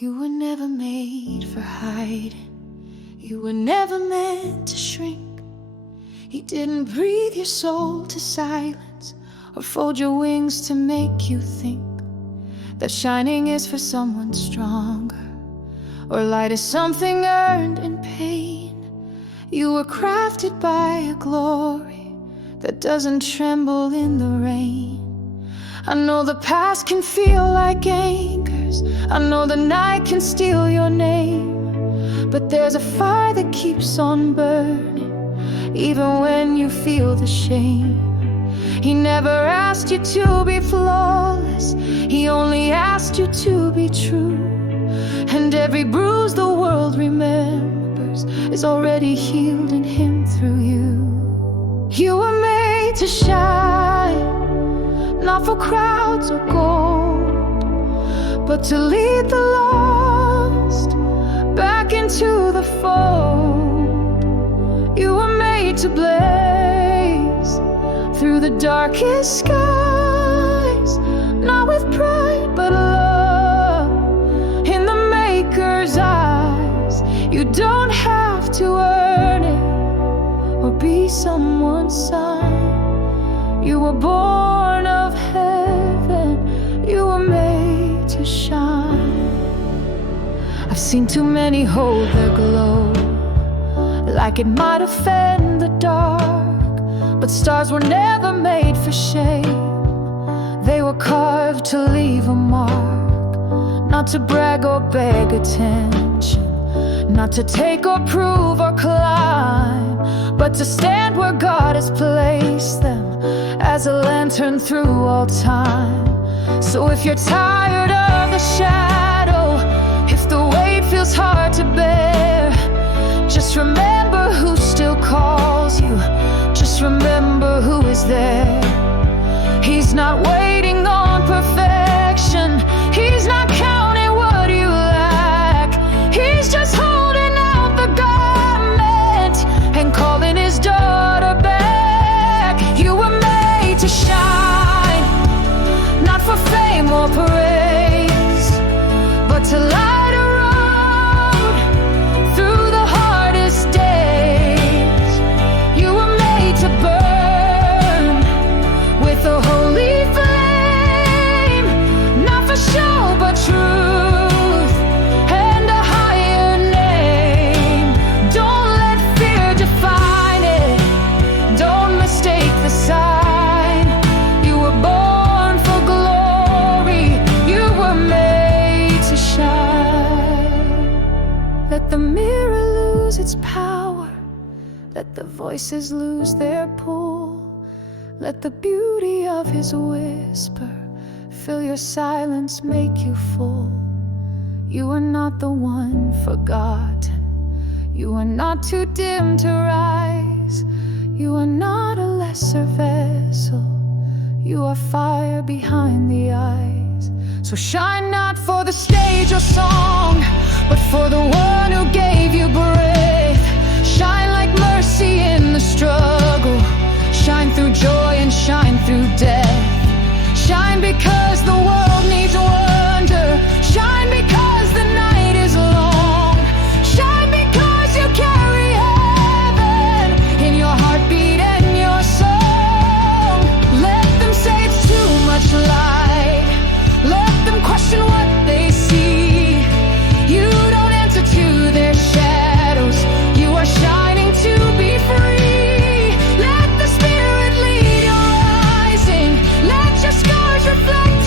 You were never made for hiding. You were never meant to shrink. He didn't breathe your soul to silence or fold your wings to make you think that shining is for someone stronger, or light is something earned in pain. You were crafted by a glory that doesn't tremble in the rain. I know the past can feel like anchors. I know the night can steal your name, but there's a fire that keeps on burning, even when you feel the shame. He never asked you to be flawless. He only asked you to be true. And every bruise the world remembers is already healed in Him through you. You were made to shine, not for crowds or gold, but to lead the lost back into the fold. You were made to blaze through the darkest skies, not with pride but love in the Maker's eyes. You don't have to earn it or be someone's son. You were born of heaven. You were made to shine. I've seen too many hold their glow like it might offend the dark, but stars were never made for shame. They were carved to leave a mark, not to brag or beg attention, not to take or prove or climb, but to stand where God has placed them as a lantern through all time. So if you're tired of the shadow, if the weight feels hard to bear, just remember who still calls you. Just remember who is there. He's not waiting on perfection. He's not counting what you lack. He's just holding out the garment and calling His daughter back. You were made to shine, not for fame or praise, but to light a road through the hardest days. You were made to burn with a holy flame, not for show but truth and a higher name. Don't let fear define it. Don't mistake the sign. You were born for glory. You were made to shine. Let the mirror lose its power. Let the voices lose their pull. Let the beauty of His whisper fill your silence, make you full. You are not the one forgotten. You are not too dim to rise. You are not a lesser vessel. You are fire behind the eyes. So shine not for the stage or song, but for the one who gave you breath. Shine like mercy in the struggle. Shine through joy and shine through death. Shine because the world needs wonder. Shine because the night is long. Shine because you carry heaven in your heartbeat and your song. Let them say it's too much light. Let them question what they see. You don't answer to their shadows. You are shining to be free. Let the Spirit lead your rising. Let your scars reflect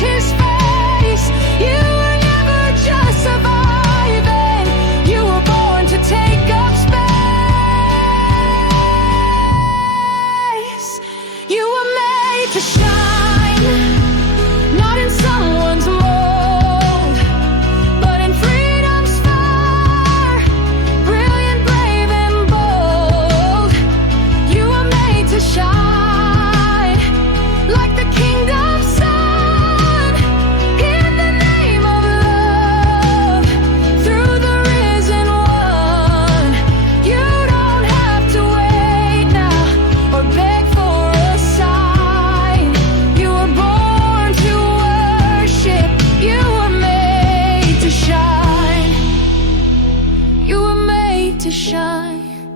to shine.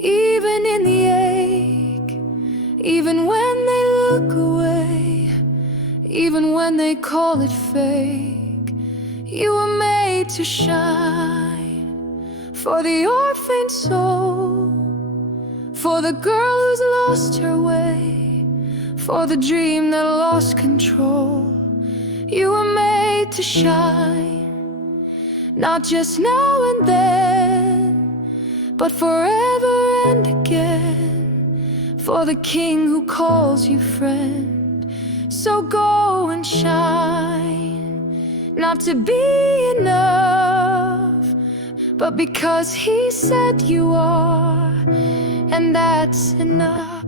Even in the ache, even when they look away, even when they call it fake, you were made to shine. For the orphaned soul, for the girl who's lost her way, for the dream that lost control, you were made to shine. Not just now and then, but forever and again, for the King who calls you friend. So go and shine, not to be enough, but because He said you are, and that's enough.